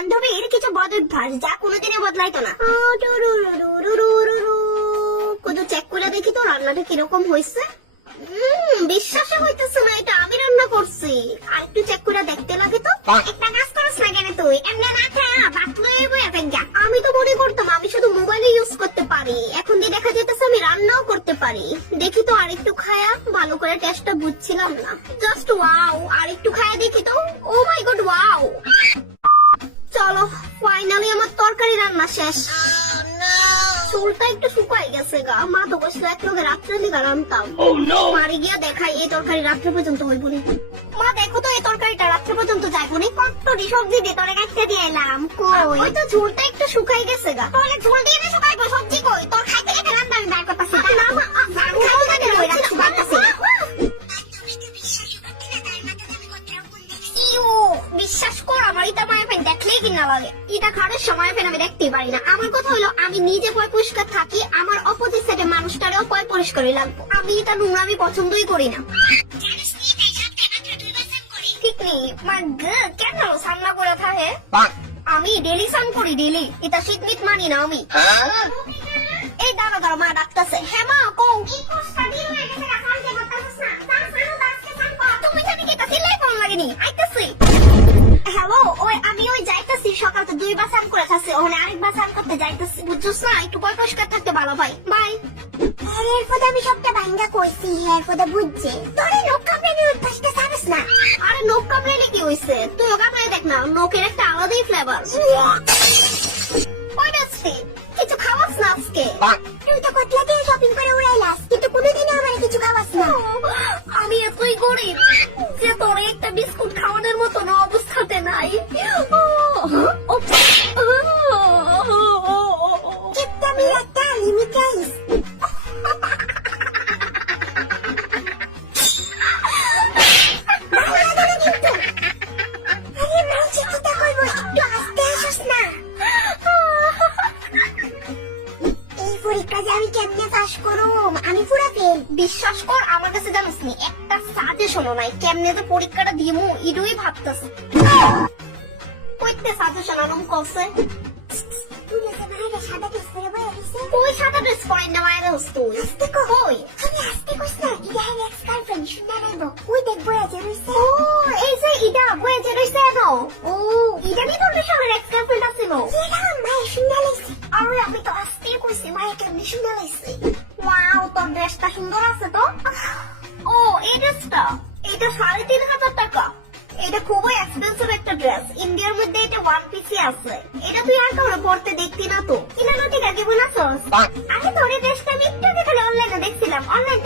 বান্ধবীর কিছু বদ অভ্যাস যা কোনোদিনই বদলাইতো না। কত চেক করে দেখি তো রান্নাটা কীরকম হয়েছে উম, বিশ্বাসই হইতেছে না এটা আমি রান্না করছি। আর একটু চেক করে দেখতে লাগে তো। একটা কাজ করছ না কেন তুই? এমনি না খায়া ভাত লয়ে আমি তো মনে করতাম আমি শুধু মোবাইলে ইউজ করতে পারি। এখন দিয়ে দেখা যেতেছে আমি রান্নাও করতে পারি। দেখি তো আরেকটু খায়া ভালো করে টেস্টটা বুঝছিলাম না। জাস্ট ওয়াও আর একটু খায়া দেখি তো। ও মাই গড ওয়াও চলো ফাইনালি আমার তরকারি রান্না শেষ। চুলটা একটু শুকাই গেছে গা। মা তো বসলে এক লোকে রাত্রে দিকে রান্তাম। বাড়ি গিয়া দেখাই এই তরকারি রাত্রে পর্যন্ত হইব নি। মা দেখো তো এই তরকারিটা রাত্রে পর্যন্ত যাইব নি। কতটি সবজি দিয়ে তোরে কাটতে দিয়ে এলাম কই? ওই তো ঝোলটা একটু শুকাই গেছে গা। তাহলে ঝোল দিয়ে না শুকাইবো সবজি কই? তোর খাইতে খেতে রান্না আমি বাইর করতেছি না কিনা এটা সময় ফ্যান আমি দেখতেই পারি না। আমার কথা হলো আমি নিজে পয় পরিষ্কার থাকি আমার অপোজিট সাইডে মানুষটারেও পয় পরিষ্কারই লাগবো। আমি এটা নোংরা আমি পছন্দই করি না। ঠিক নেই। কেন সামনা করে থাকে? আমি ডেলি সান করি ডেলি এটা শীত মিট মানি না আমি। এই দাঁড়া দাঁড়া মা ডাকতেছে। হ্যাঁ মা কও। তুমি যাইতাছি সকালতে দুই স্নান করে থাকছি ওখানে আরেকবার স্নান করতে যাইতাছি বুঝছস না? একটু পরিষ্কার থাকতে ভালো ভাই বাই। আমি সবটা ভাঙ্গা কইছি বুঝছে। তোরে অভ্যাসটা না। আরে নোক কি হইছে? তুই কামড়াই দেখ না নোকের একটা আলাদাই ফ্লেভার ওই বেস্টি কিছু খাওয়াস না আজকে? তুই তো কতলা দিয়ে শপিং করে উড়াইলাস কিন্তু কোনোদিনও আমার কিছু খাওয়াস না। আমি এতই গরিব যে তোর একটা বিস্কুট এই যে আমি কেমনে পাস করুম? আমি পুরা ফেল বিশ্বাস কর আমার কাছে জানিস নি একটা সাজেশনও নাই কেমনে যে পরীক্ষাটা দিমু ইডুই ভাবতেছে। কইতে সাজেশন আলম কসে তুই সাদা ড্রেস পরে বয়ে দিছে ওই সাদা ড্রেস পরেন না মায়ের তুই? আস্তে কই? আমি আস্তে কইস না এটা হ্যাঁ এক্স গার্লফ্রেন্ড শুনে নাইবো ওই দেখ বয়ে আছে রইছে। ও এই যে ইডা বয়ে যে রইছে এনো। ও ইডা নি তোর সঙ্গে এক্স গার্লফ্রেন্ড আছিল সুন্দর লাগছে ওয়াও তোর ড্রেসটা সুন্দর আছে তো? ও এই ড্রেসটা? এটা সাড়ে তিন হাজার টাকা। এটা খুবই এক্সপেন্সিভ একটা ড্রেস ইন্ডিয়ার মধ্যে এটা ওয়ান পিসি আছে। এটা তুই আর কাউরে পড়তে দেখতি না তো। কিনা না ঠিক আছে আরে তোর ড্রেসটা আমি একটু আগে খালি অনলাইনে দেখছিলাম। অনলাইন